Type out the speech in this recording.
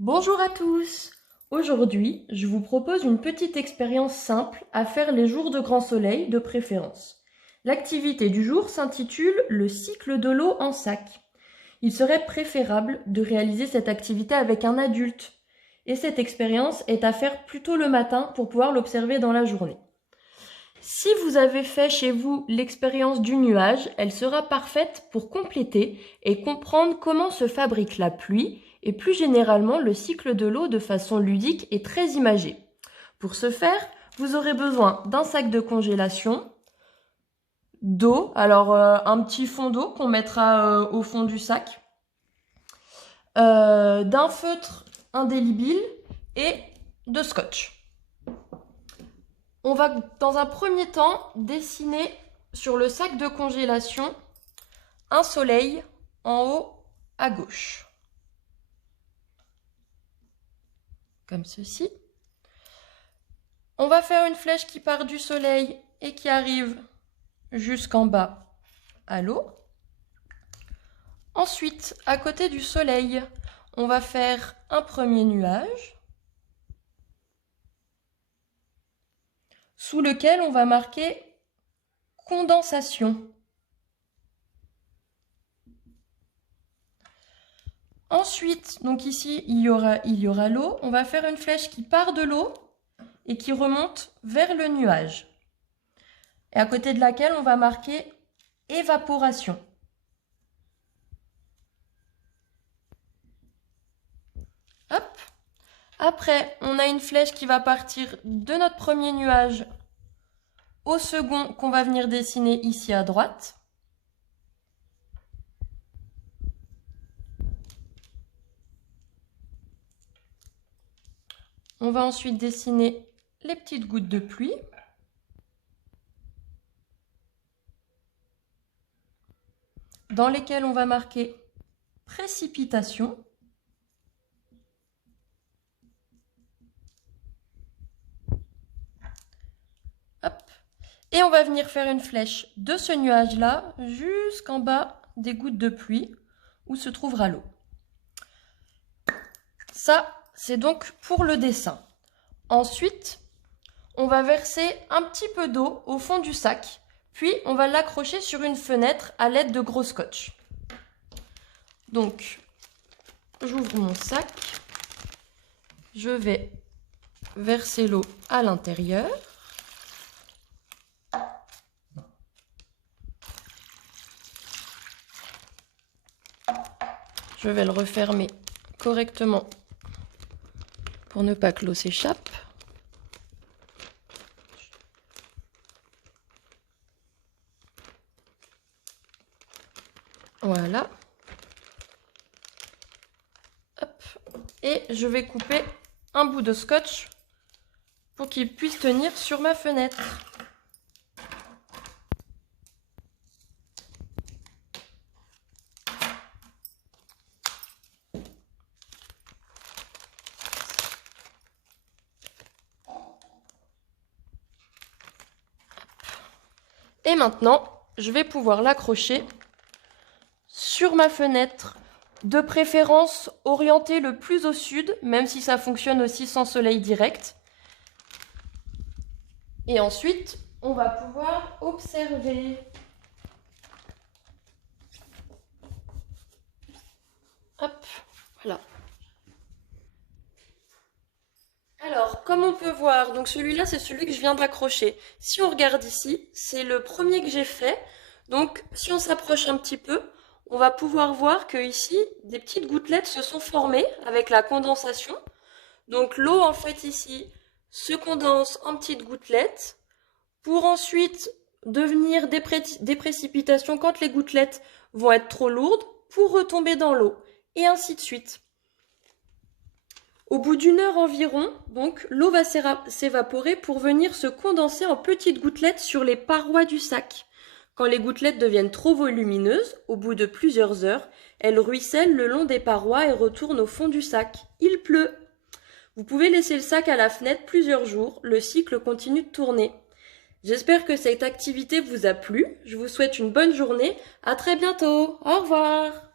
Bonjour à tous! Aujourd'hui, je vous propose une petite expérience simple à faire les jours de grand soleil de préférence. L'activité du jour s'intitule le cycle de l'eau en sac. Il serait préférable de réaliser cette activité avec un adulte. Et cette expérience est à faire plutôt le matin pour pouvoir l'observer dans la journée. Si vous avez fait chez vous l'expérience du nuage, elle sera parfaite pour compléter et comprendre comment se fabrique la pluie et plus généralement le cycle de l'eau de façon ludique et très imagée. Pour ce faire, vous aurez besoin d'un sac de congélation, d'eau, alors un petit fond d'eau qu'on mettra au fond du sac, d'un feutre indélébile et de scotch. On va dans un premier temps dessiner sur le sac de congélation un soleil en haut à gauche. Comme ceci. On va faire une flèche qui part du soleil et qui arrive jusqu'en bas à l'eau. Ensuite, à côté du soleil, on va faire un premier nuage sous lequel on va marquer condensation. Ensuite, donc ici, il y aura l'eau. On va faire une flèche qui part de l'eau et qui remonte vers le nuage. Et à côté de laquelle, on va marquer évaporation. Hop. Après, on a une flèche qui va partir de notre premier nuage au second qu'on va venir dessiner ici à droite. On va ensuite dessiner les petites gouttes de pluie. Dans lesquelles on va marquer précipitation. Hop. Et on va venir faire une flèche de ce nuage-là jusqu'en bas des gouttes de pluie où se trouvera l'eau. Ça, c'est donc pour le dessin. Ensuite, on va verser un petit peu d'eau au fond du sac, puis on va l'accrocher sur une fenêtre à l'aide de gros scotch. Donc, j'ouvre mon sac, je vais verser l'eau à l'intérieur. Je vais le refermer correctement pour ne pas que l'eau s'échappe. Voilà. Hop. Et je vais couper un bout de scotch pour qu'il puisse tenir sur ma fenêtre. Et maintenant, je vais pouvoir l'accrocher sur ma fenêtre, de préférence orientée le plus au sud, même si ça fonctionne aussi sans soleil direct. Et ensuite, on va pouvoir observer. Hop, voilà. Alors, comme on peut voir, donc celui-là, c'est celui que je viens d'accrocher. Si on regarde ici, c'est le premier que j'ai fait. Donc, si on s'approche un petit peu, on va pouvoir voir que ici, des petites gouttelettes se sont formées avec la condensation. Donc, l'eau, en fait, ici, se condense en petites gouttelettes pour ensuite devenir des précipitations quand les gouttelettes vont être trop lourdes pour retomber dans l'eau. Et ainsi de suite. Au bout d'une heure environ, donc, l'eau va s'évaporer pour venir se condenser en petites gouttelettes sur les parois du sac. Quand les gouttelettes deviennent trop volumineuses, au bout de plusieurs heures, elles ruissellent le long des parois et retournent au fond du sac. Il pleut. Vous pouvez laisser le sac à la fenêtre plusieurs jours, le cycle continue de tourner. J'espère que cette activité vous a plu. Je vous souhaite une bonne journée. À très bientôt. Au revoir.